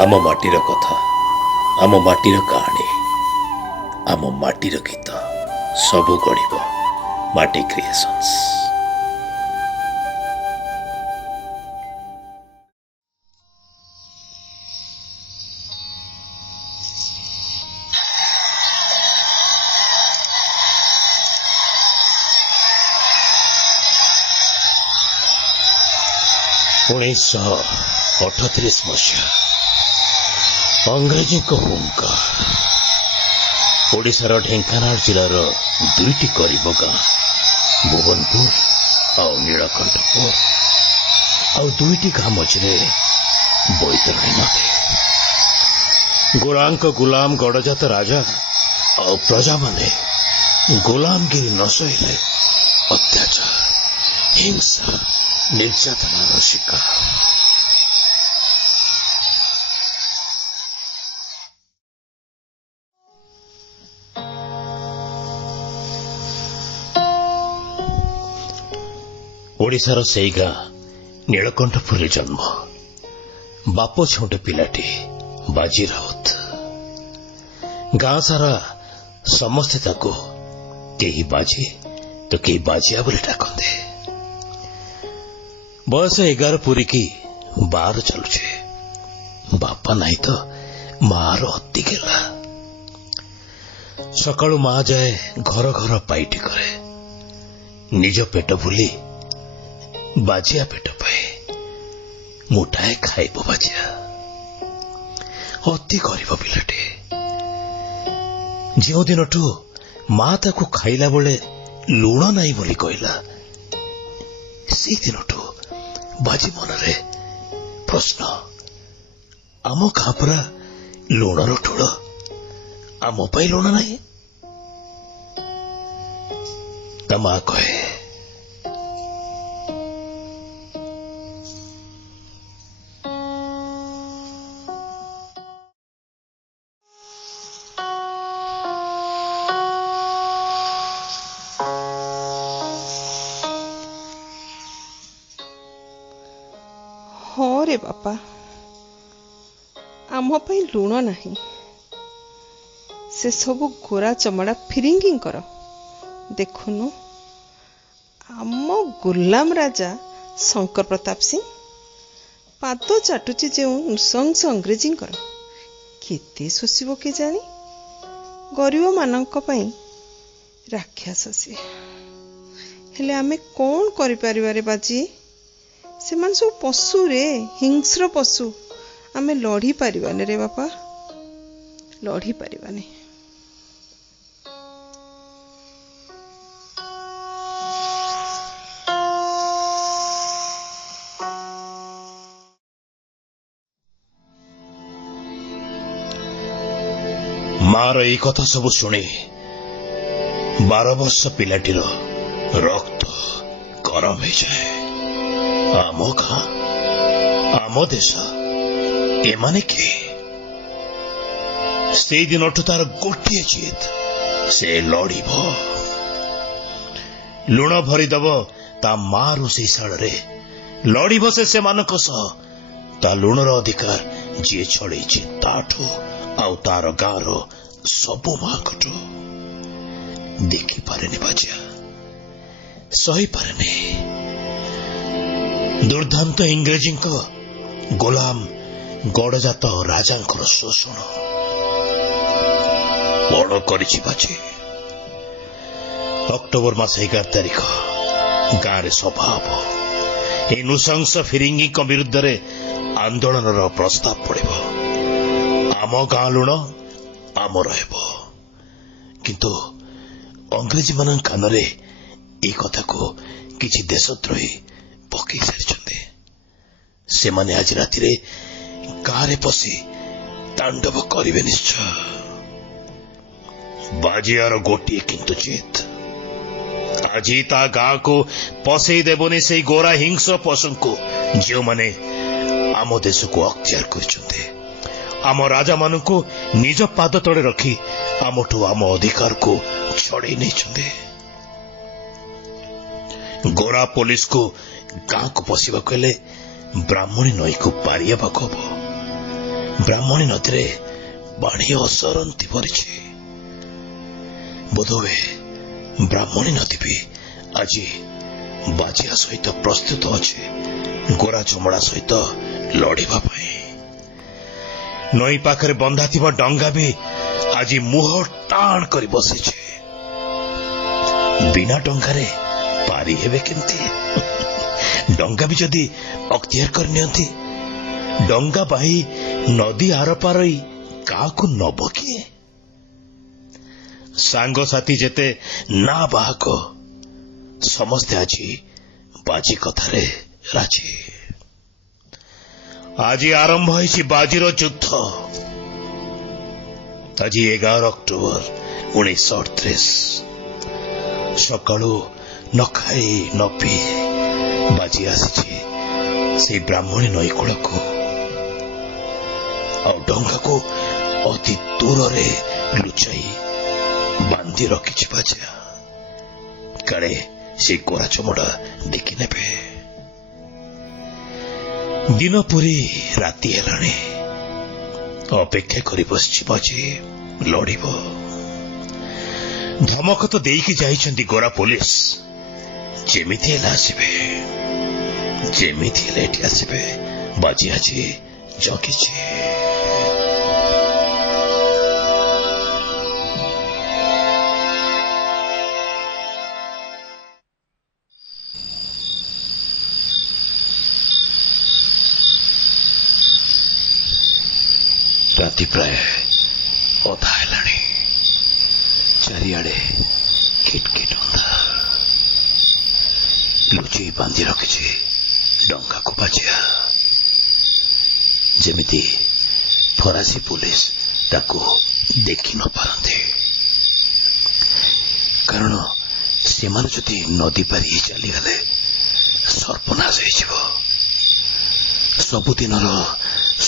आम माटीर कथा आम माटीर कहानी आम माटीर गीत सबु गढ़ माटी क्रिएशंस। उन्नीस 38 मसीहा अंग्रेजी हुंका ओडिशार ढेंकानाल जिलार दुईटी गरीब गाँ भुवनपुर और नीलकंठपुर और दुईटी गाँ मझे बैतरणी नदी। गोरांक गुलाम गड़जात राजा और प्रजा माने गुलामगिरी न सहिले अत्याचार हिंसा निर्यातनार शिकार। ओडिशार सेई गाँ नीलकंठपुर जन्म। बाप छोटे पिलाटी बाजी राउत। गाँ सारा समस्ते ताको केही बाजी तो केही बाजिया बोली डाकते। बयस 11 पूरी की 12 चलुचे। बापा नहीं तो मार हत्ती गेला। सकाळु माँ जाए घर घर पाइटी करे निज पेट भूली बाजिया पेट पाए मुठाए खाइब बाजिया। अति गरीब पिलाटे। जो दिन माँ ताकू खाइला बेले लुण नाई बोली कहला से दिन बाजी मनरे प्रश्न आम गाँ पुरा लुणर ठूल आम लुण नाई। ता माँ कहे हाँ रे बापा आम लुण नहीं से सब गोरा चमड़ा फिरिंगी देखुनु आम गुलाम राजा शंकर प्रताप सिंह पाद चाटुची जो नृशंस अंग्रेजी केते शोषिब के जानी गरीब मानक पई राक्षस सी हेले आमे कौन करि परिबा रे बाजी। से मान सब पशु रे हिंस्र पशु आमे लड़ी पारिबाने रे बापा लड़ी पारिबाने। मार এই কথা सब शुणी 12 वर्ष पिलाटीर रक्त गरम हो जाए। आम गाँ आम देश एमाने के से दिन तार गोटे जीत से लड़ब लुण भरीदब ता माँ रोषे शाल लड़ब से मानक ता लुणर अधिकार जी छड़े ताठू आउ तार गाँव सबु माँठू देखी पारे बाजिया सही पारे दुर्दांत इंग्रेजी गोलाम गड़जात राजा शोषण बड़ करिछि बाजी। अक्टोबर मास 11 तारिख गाँव में सभा हम ए नृशंस फिरिंगी विरुद्ध आंदोलन प्रस्ताव पड़े। आम गाँ लुण आम किंतु अंग्रेजी मान कान ए कथा को किसी देशद्रोही पकई सारी से माने आज राति गाँव पशि तांडव करेंगे निश्चय। बाजियार गोटे किंतु जीत आज ता गाँ को पसई देवनी से गोरा हिंस्र पशु को जो माने आम देश को अख्तियार कर आम राजा मान को निज पाद तले रखी आमठू आम अधिकार को छड़े नहीं। गोरा पुलिस को गाँ को पशिबा कहले ब्राह्मणी नई को पारिया हम ବ୍ରାହ୍ମଣୀ ନଦୀରେ ପାଣି ଅସରନ୍ତି ଭରିଛି। ବୋଧହୁଏ ବ୍ରାହ୍ମଣୀ ନଦୀ ବି ଆଜି ବାଜିଆ ସହିତ ପ୍ରସ୍ତୁତ ଅଛି ଗୋରା ଚମଡ଼ା ସହିତ ଲଢ଼ିବା ପାଇଁ। ନଈ ପାଖରେ ବନ୍ଧା ଥିବା ଡଙ୍ଗା ବି ଆଜି ମୁହଁ ଟାଣ କରି ବସିଛି। ବିନା ଡଙ୍ଗାରେ ପାରି ହେବେ କେମିତି? ଡଙ୍ଗା ବି ଯଦି ଅକ୍ତିଆର କରିନିଅନ୍ତି, ଡଙ୍ଗା ବାହି ନଦୀ ଆରପାରି କାହାକୁ ନବ କିଏ? ସାଙ୍ଗସାଥୀ ଯେତେ ନା ବାହକ ସମସ୍ତେ ଆଜି ବାଜି କଥାରେ ରାଜି। ଆଜି ଆରମ୍ଭ ହୋଇଛି ବାଜିର ଯୁଦ୍ଧ। ଆଜି 11 ଅକ୍ଟୋବର 1938। ସକାଳୁ ନ ଖାଇ ନ ପିଇ ବାଜି ଆସିଛି ସେଇ ବ୍ରାହ୍ମଣୀ ନଈ କୂଳକୁ। ଆଉ ଡଙ୍ଗାକୁ ଅତି ଦୂରରେ ଲୁଚାଇ ବାନ୍ଧି ରଖିଛି ବାଜିଆ। କାଳେ ସେ ଗୋରା ଚମଡ଼ା ଦେଖି ନେବେ। ଦିନ ପୁରି ରାତି ହେଲାଣି। ଅପେକ୍ଷା କରି ବସିଛି ବାଜି, ଲଢ଼ିବ। ଧମକ ତ ଦେଇକି ଯାଇଛନ୍ତି ଗୋରା ପୋଲିସ, ଯେମିତି ହେଲେ ଆସିବେ, ଯେମିତି ହେଲେ ଏଠି ଆସିବେ। ବାଜି ଆଜି ଜଗିଛି। ରାତି ପ୍ରାୟ ଅଧା ହେଲାଣି। ଚାରିଆଡେ କିଟକିଟ ଅନ୍ଧାର। ଲୁଚେଇ ବାନ୍ଧି ରଖିଛି ଡଙ୍ଗାକୁ ବାଜିଆ, ଯେମିତି ଫରାସୀ ପୋଲିସ ତାକୁ ଦେଖି ନ ପାରନ୍ତି। କାରଣ ସେମାନେ ଯଦି ନଦୀ ପାରି ଚାଲିଗଲେ ସର୍ବନାଶ ହେଇଯିବ। ସବୁଦିନର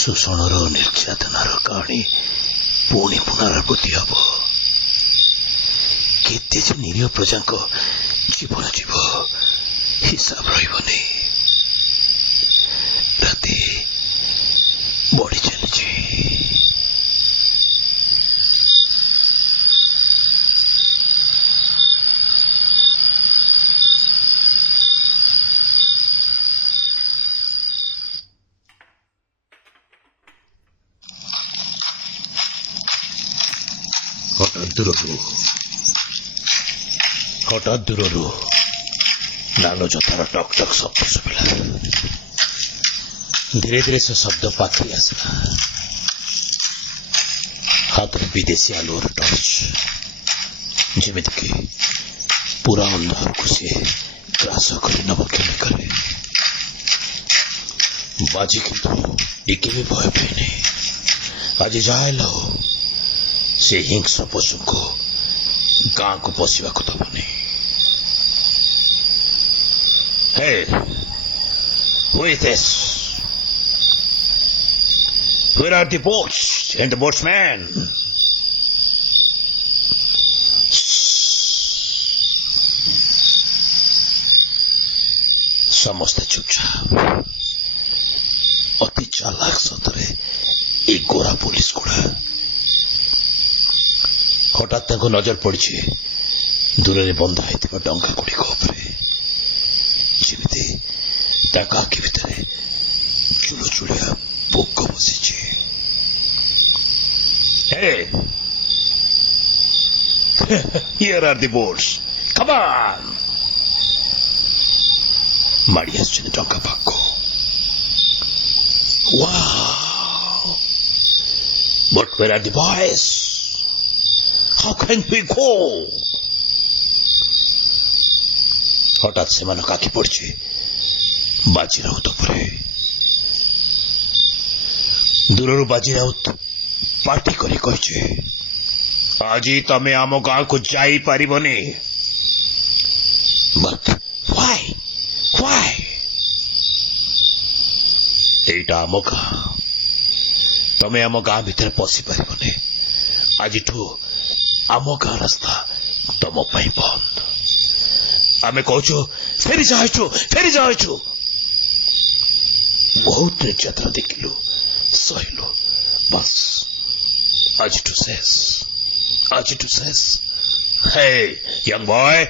ଶୋଷଣର ନିର୍ଯାତନାର କାହାଣୀ ପୁଣି ପୁନରାବୃତ୍ତି ହେବ। କେତେ ଯେ ନିରୀହ ପ୍ରଜାଙ୍କ ଜୀବନ ଯିବ, ହିସାବ ରହିବନି। ରାତି ବଢି ଚାଲିଛି। ହଠାତ୍ ଦୂରରୁ ନାଲ ଜୋତାର ଟକ୍ ଟକ୍ ଶବ୍ଦ ଶୁଭିଲା। ଧୀରେ ଧୀରେ ସେ ଶବ୍ଦ ପାଖେଇ ଆସିଲା। ହାତରେ ବିଦେଶୀ ଆଲୁଅର ଟର୍ଚ୍ଚ, ଯେମିତିକି ପୁରା ଅନ୍ଧାରକୁ ସିଏ ଗ୍ରାସ କରି ନବ କେମିକାରେ। ବାଜି କିନ୍ତୁ ଟିକେ ବି ଭୟ ପାଇନି। ଆଜି ଯାହା ହେଲା ହଉ, ସେ ହିଂସ୍ର ପଶୁଙ୍କୁ ଗାଁକୁ ପଶିବାକୁ ଦବନି। Hey, who is this? Where are the boats and the boatsmen? ସମସ୍ତେ ଚୁପଚାପ। ଅତି ଚାଲାକ ସତରେ ଏଇ ଗୋରା ପୋଲିସ ଗୁଡା। ହଠାତ୍ ତାଙ୍କ ନଜର ପଡିଛି ଦୂରରେ ବନ୍ଧା ହୋଇଥିବା ଡଙ୍ଗା ଗୁଡ଼ିକ ଉପରେ। ଯେମିତି ତାଙ୍କ ଆଖି ଭିତରେ ଚୁଳଚୁଳିଆ ପୋକ ବସିଛି। Hey, here are the boats. Come on. ମାଡ଼ି ଆସୁଛନ୍ତି ଡଙ୍ଗା ପାଖକୁ। Wow. But where are the boys? How can we go? ହଠାତ୍ ସେମାନଙ୍କ ଆଖି ପଡିଛି ବାଜି ରାଉତ ଉପରେ। ଦୂରରୁ ବାଜି ରାଉତ ପାଟି କରି କହିଛି, ଆଜି ତମେ ଆମ ଗାଁକୁ ଯାଇପାରିବନି। But why? Why? ଏଇଟା ଆମ ଗାଁ। ତମେ ଆମ ଗାଁ ଭିତରେ ପଶି ପାରିବନି। ଆଜିଠୁ ଆମ ଗାଁ ରାସ୍ତା ତମ ପାଇଁ ବନ୍ଦ। ଆମେ କହୁଛୁ ଫେରି ଯାଉଛୁ। ବହୁତ ନିର୍ଯାତନା ଦେଖିଲୁ, ସହିଲୁ, बस आज टू सेस hey young boy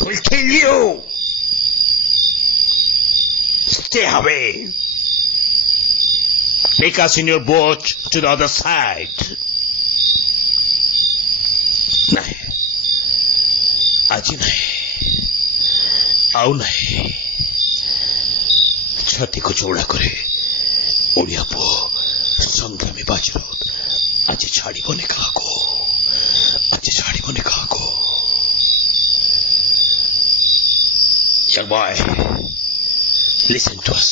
we'll kill you stay away take us in your boat to the other side नहीं आज नहीं आओ नहीं छाती को चौड़ा करे ओडिया पो संग्रामी बाजीराउत आज छाड़ीबने काको young boy listen to us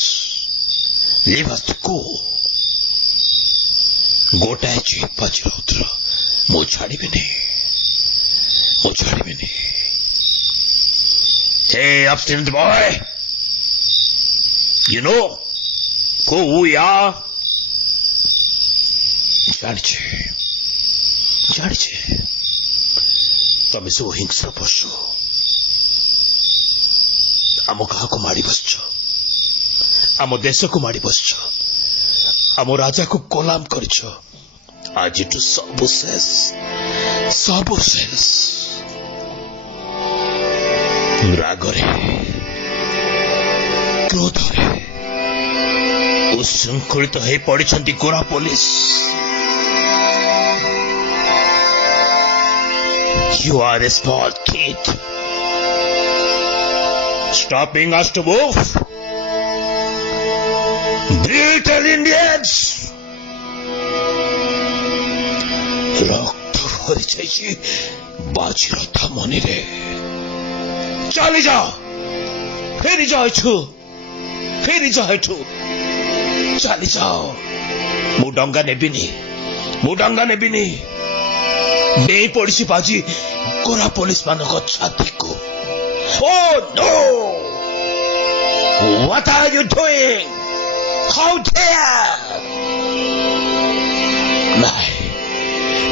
leave us to go गोटाए जीत बाजीराउत मो छाड़ीबेनी hey obstinate boy you know who we are ଜାଣିଛେ ତମେ ସବୁ ହିଂସ୍ର ପଶୁ ଆମ କାହାକୁ ମାଡ଼ି ବସିଛ ଆମ ଦେଶକୁ ମାଡ଼ି ବସିଛ ଆମ ରାଜାକୁ ଗୋଲାମ କରିଛ ଆଜିଠୁ ସବୁ ଶେଷ ରାଗରେ କ୍ରୋଧରେ ଉଶୃଙ୍ଖଳିତ ହେଇ ପଡ଼ିଛନ୍ତି ଗୋରା police You are a small kid. Stopping us to move. Brutal Indians. रक्त भरी जाइए बाजीराउत मनी रे चली जाओ फेरी जाओ चली जाओ मु डंगा नेबिनी नहीं पड़ी बाजी गोरा पुलिस मान छाती को Oh no! What are you doing? How dare!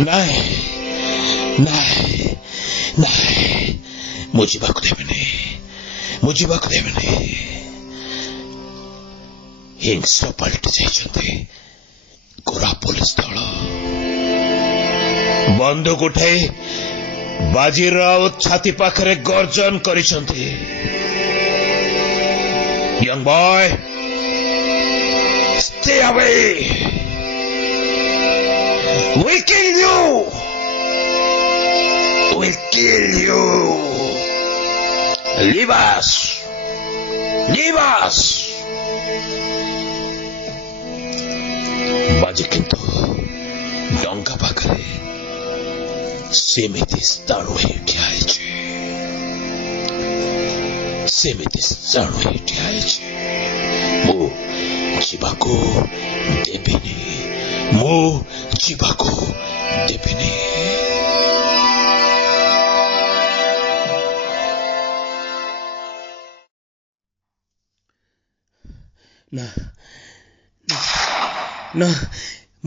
नहीं मुझे बाकु देबेनी हिंस्र पलटि जाइछन्ते गोरा पुलिस दल बंदूक उठाई बाजीराउत छाती पाखरे गर्जन करिसन्ते young boy stay away we'll kill you leave us बाजी किंतु डंगा पाखरे सेमिति स्थाणु ठिया मु जीवाको देबिनी ना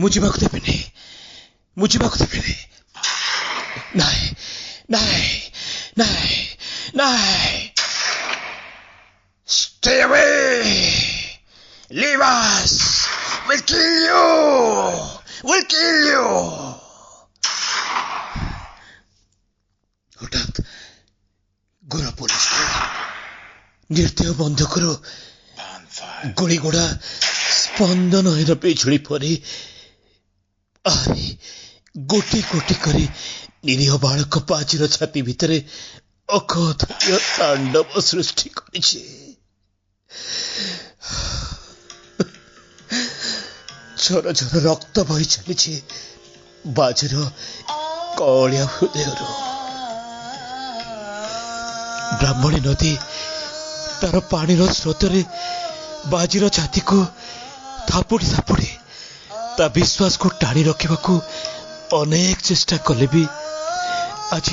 मुझे बाकु देबिनी नहीं stay away leave us we'll kill you हठात गोरा पुलिस निर्दय बंधुकर गोली गोड़ा स्पंदन हेर पिछुड़ी परी आई गोटी गोटी करी निरीह बालक बाजीर छाती भितर अकथनीय तांडव सृष्टि करिछे झर झर रक्त बही चली बाजीर कलिया हृदय ब्राह्मणी नदी तार पानीर स्रोतरे बाजीर छाती को थापुड़ी ता विश्वास को टाणी रखा अनेक चेष्टा कले भी आज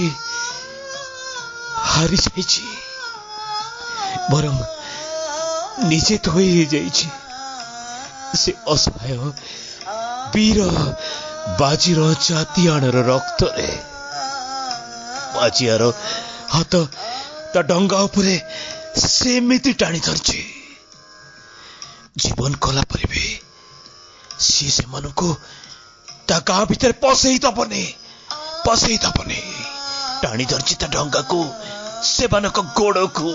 हारी जाइछि बरम निजे तो से असहाय वीर बाजीर जातियाणर रक्त रे बाजियार हाथ ता डंगा उपरे सेमिति टाणी धरछि जीवन कला परिबे सी सेमानंकु ता गाँ भितर पसई दबने टाणी धरछि ता डंगा को सेमानक गोड़ को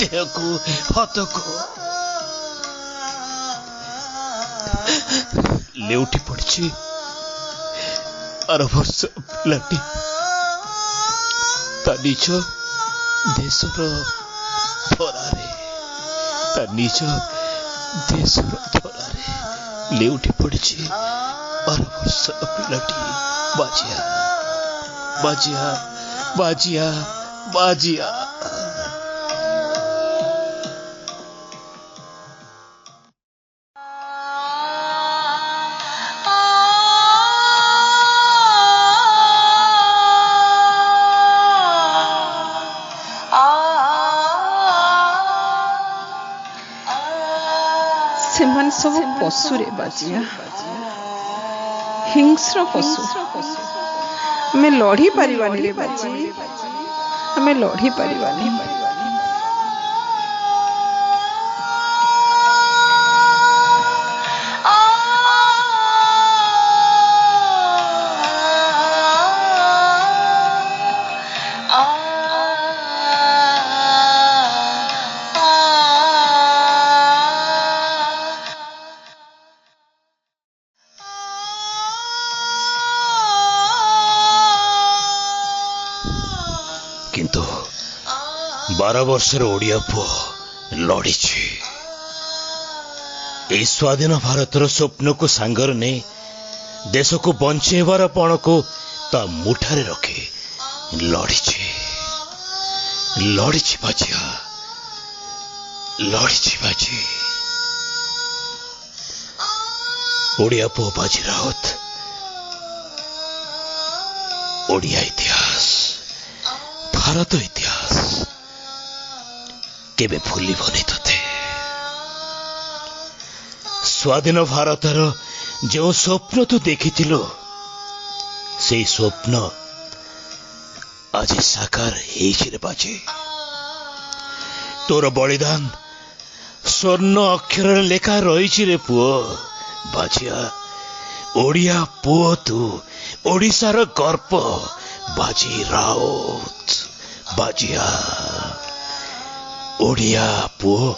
देह को हाथ को लेउटी पड़छि आर वर्ष पिलाटी ता निज देशर धरारे लेउटी पड़छि आर वर्ष पिलाटी बाजिया ସେମାନେ ସବୁ ପଶୁରେ ବାଜିଆ ହିଂସ୍ର ପଶୁ ଆମେ ଲଢି ପାରିବାନି ରେ ବାଜି ଆମେ ଲଢି ପାରିବାନି किंतु 12 वर्षर ओडिया पुओ लड़ीछि ए स्वाधीन भारतर स्वप्न को सांगर ने देश को बंचेबार पण को ता मुठारे रखे लड़ीछि बाजी ओडिया पुओ बाजी राउत ओडिया इतिहास भारत इतिहास केबे भूलिबनी तोते स्वाधीन भारतर जो स्वप्न तू देखिथिलो से स्वप्न आज साकार हेछि रे बाजी तोर बलिदान स्वर्ण अक्षर लेखा रहिछि रे पुओ बाजिया ओडिया पुओ तू ओडिसार गर्व बाजी राउत बाजिया ओडिया पुओ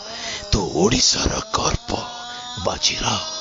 तू ओडिसार गर्व बाजी राउत।